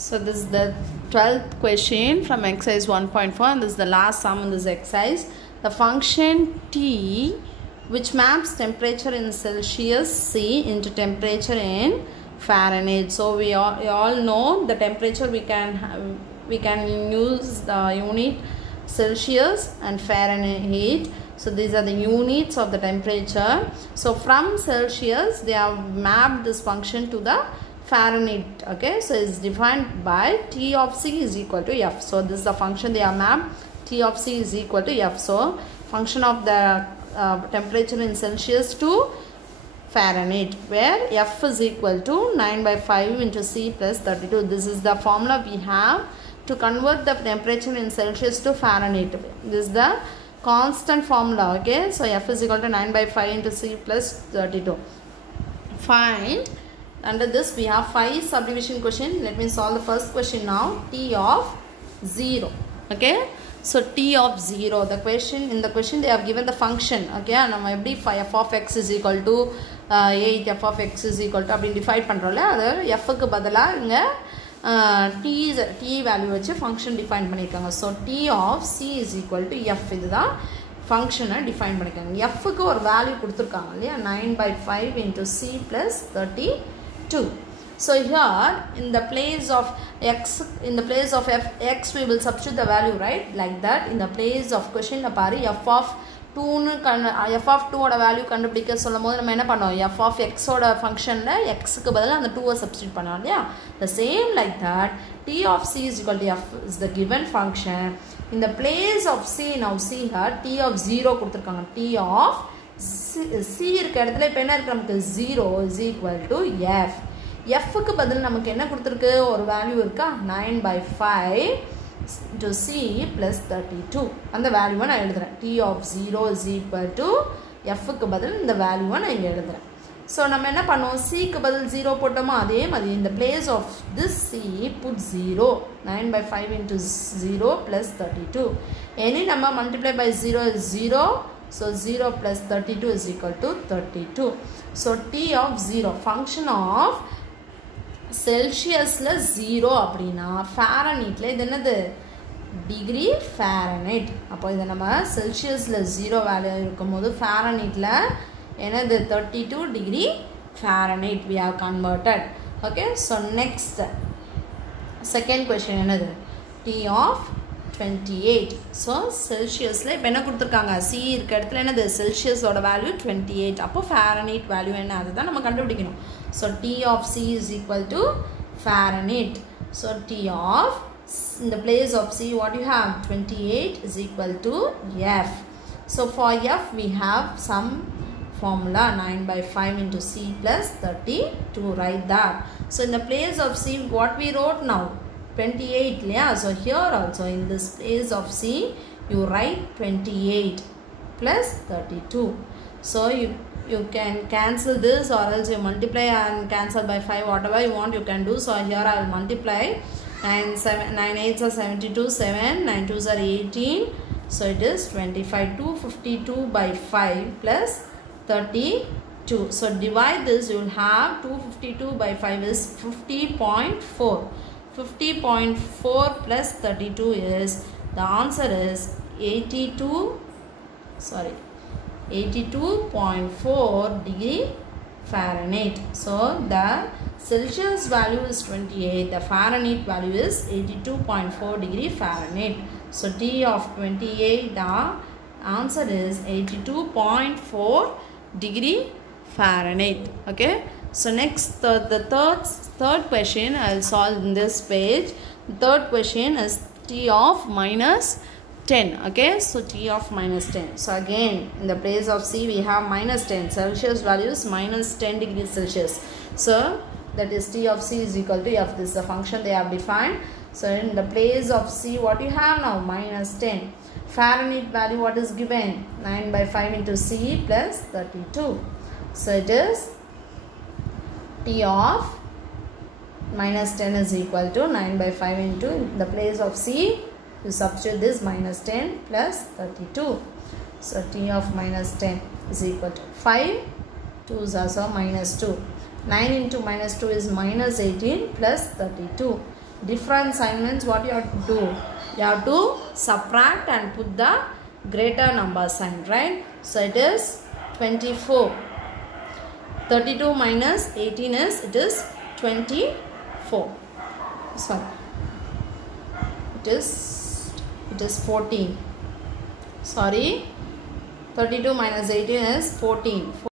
So this is the 12th question from exercise 1.4 and this is the last sum in this exercise. The function T which maps temperature in Celsius C into temperature in Fahrenheit. So we all know the temperature we can use the unit Celsius and Fahrenheit. So these are the units of the temperature. So from Celsius they have mapped this function to the Fahrenheit. Okay, so it's defined by T of C is equal to F. So this is the function they have mapped. T of C is equal to F. So function of the temperature in Celsius to Fahrenheit, where F is equal to 9/5 into C plus 32. This is the formula we have to convert the temperature in Celsius to Fahrenheit. This is the constant formula. Okay, so F is equal to 9/5 into C plus 32. Find. Under this we have 5 subdivision question. Let me solve the first question now. T of 0. Okay, so T of 0, the question in the question they have given the function. Okay, and f of x is equal to 8, f of x is equal to அப்படி define பண்றோம்ல, அது f க்கு பதிலா இங்க t value வச்சு function define பண்ணிருக்காங்க. So T of C is equal to f. இதுதான் ஃபங்க்ஷனை define பண்ணிருக்காங்க. f க்கு ஒரு வேல்யூ கொடுத்திருக்காங்க இல்லையா, 9/5 into C plus 32. So here in the place of x, in the place of x we will substitute the value, right? Like that. In the place of question la paru f of 2 f of 2 oda value கண்டுபிடிக்க சொல்லும்போது நம்ம என்ன பண்ணோம், f of x oda functionல x க்கு பதிலா அந்த 2 substitute பண்ணோம் இல்லையா. The same like that, T of C is equal to f is the given function. In the place of C, now see here T of 0 கொடுத்திருக்காங்க. T of C இருக்க இடத்துல இப்ப என்ன இருக்கு, நமக்கு 0 is equal to f. f க்கு பதிலா நமக்கு என்ன கொடுத்திருக்கு, ஒரு வேல்யூ இருக்கா, 9/5 into C plus 32. அந்த வேல்யூவை நான் எழுதுறேன். T of 0 is equal to f க்கு பதில் இந்த வேல்யூவை நான் இங்க எழுதுறேன். So நம்ம என்ன பண்ணுவோம், C க்கு பதில் 0 போட்டோமா, அதே மாதிரி in the place of this C put 0. 9/5 into 0 plus 32. Any number multiplied by 0 is 0. So 0 plus 32 is equal to 32. So T of 0, function of செல்சியஸ்ல 0 அப்படின்னா ஃபாரன்ஹீட்ல இது என்னது, டிகிரி ஃபாரன்ஹீட். அப்போ இதை நம்ம செல்சியஸ்ல 0 வேல்யூ இருக்கும்போது ஃபாரன்ஹீட்ல என்னது 32 degree Fahrenheit we have converted. Okay, so next second question என்னது, T of 28. So செல்சியஸ்ல இப்போ என்ன கொடுத்துருக்காங்க, C இருக்க இடத்துல என்னது செல்சியஸோட வேல்யூ 28. அப்போ ஃபாரன்ஹீட் வேல்யூ என்ன, அதுதான் நம்ம கண்டுபிடிக்கணும். So T of C is equal to Fahrenheit. So T of, in the place of C what you have, 28 is equal to F. So for F we have some formula, 9/5 into C plus 32, write that. So in the place of C what we wrote now, 28. Yeah, so here also in this place of C you write 28 plus 32. So you can cancel this or else you multiply and cancel by 5, whatever you want you can do. So here I will multiply. 9 8s are 72, 7 9 2s are 18, so it is 25. 252 by 5 plus 32. So divide this, you will have 252 by 5 is 50.4. 50.4 plus 32 is, the answer is 82.4 degree Fahrenheit. So the Celsius value is 28, the Fahrenheit value is 82.4 degree Fahrenheit. So T of 28, the answer is 82.4 degree Fahrenheit. Okay, so next the third question I will solve in this page. The third question is T of minus 10. Okay, so T of minus 10. So again in the place of C we have minus 10. Celsius value is minus 10 degrees Celsius. So that is T of C is equal to F. This is the function they have defined. So in the place of C what you have now, minus 10. Fahrenheit value what is given, 9/5 into C plus 32. So it is T of minus 10 is equal to 9/5 into, in the place of C you substitute this minus 10 plus 32. So T of minus 10 is equal to 5, 2s are so minus 2. 9 into minus 2 is minus 18 plus 32. Different sign means what you have to do? You have to subtract and put the greater number sign, right? So it is 24. 32 minus 18 is, it is 24. This one. It is 14. Sorry. 32 minus 18 is 14.